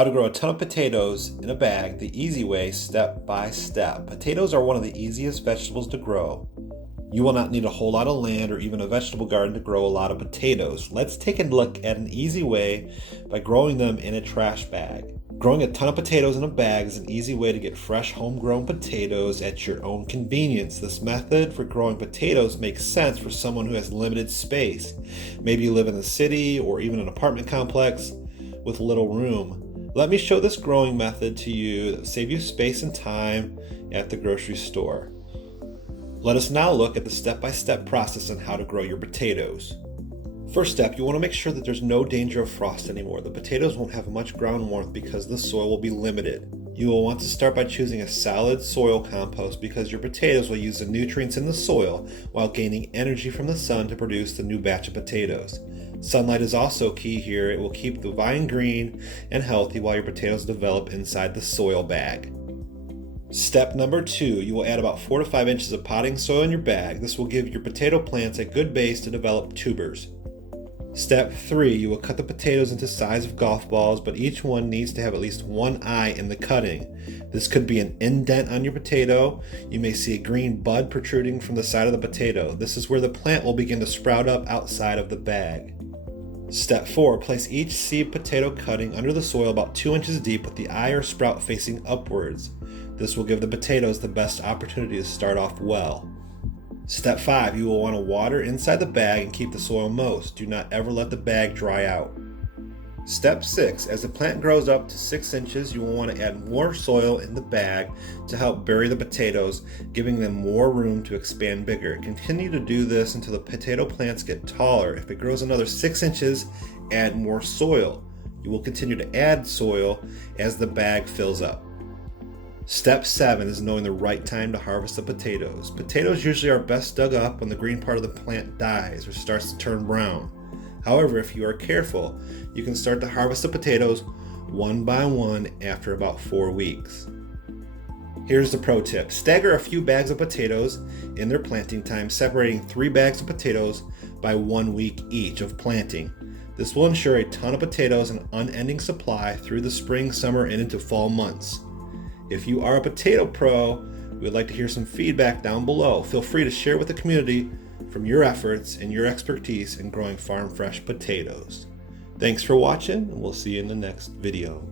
How to grow a ton of potatoes in a bag the easy way, step by step. Potatoes are one of the easiest vegetables to grow. You will not need a whole lot of land or even a vegetable garden to grow a lot of potatoes. Let's take a look at an easy way by growing them in a trash bag. Growing a ton of potatoes in a bag is an easy way to get fresh homegrown potatoes at your own convenience. This method for growing potatoes makes sense for someone who has limited space. Maybe you live in the city or even an apartment complex with little room. Let me show this growing method to you that will save you space and time at the grocery store. Let us now look at the step-by-step process on how to grow your potatoes. First step, you want to make sure that there's no danger of frost anymore. The potatoes won't have much ground warmth because the soil will be limited. You will want to start by choosing a solid soil compost because your potatoes will use the nutrients in the soil while gaining energy from the sun to produce the new batch of potatoes. Sunlight is also key here. It will keep the vine green and healthy while your potatoes develop inside the soil bag. Step number 2, you will add about 4 to 5 inches of potting soil in your bag. This will give your potato plants a good base to develop tubers. Step 3, you will cut the potatoes into size of golf balls, but each one needs to have at least one eye in the cutting. This could be an indent on your potato. You may see a green bud protruding from the side of the potato. This is where the plant will begin to sprout up outside of the bag. Step 4, place each seed potato cutting under the soil about 2 inches deep with the eye or sprout facing upwards. This will give the potatoes the best opportunity to start off well. Step 5, you will want to water inside the bag and keep the soil moist. Do not ever let the bag dry out. Step 6, as the plant grows up to 6 inches, you will want to add more soil in the bag to help bury the potatoes, giving them more room to expand bigger. Continue to do this until the potato plants get taller. If it grows another 6 inches, add more soil. You will continue to add soil as the bag fills up. Step 7 is knowing the right time to harvest the potatoes. Potatoes usually are best dug up when the green part of the plant dies or starts to turn brown. However, if you are careful, you can start to harvest the potatoes one by one after about 4 weeks. Here's the pro tip. Stagger a few bags of potatoes in their planting time, separating 3 bags of potatoes by 1 week each of planting. This will ensure a ton of potatoes and unending supply through the spring, summer, and into fall months. If you are a potato pro, we would like to hear some feedback down below. Feel free to share with the community from your efforts and your expertise in growing farm fresh potatoes. Thanks for watching, and we'll see you in the next video.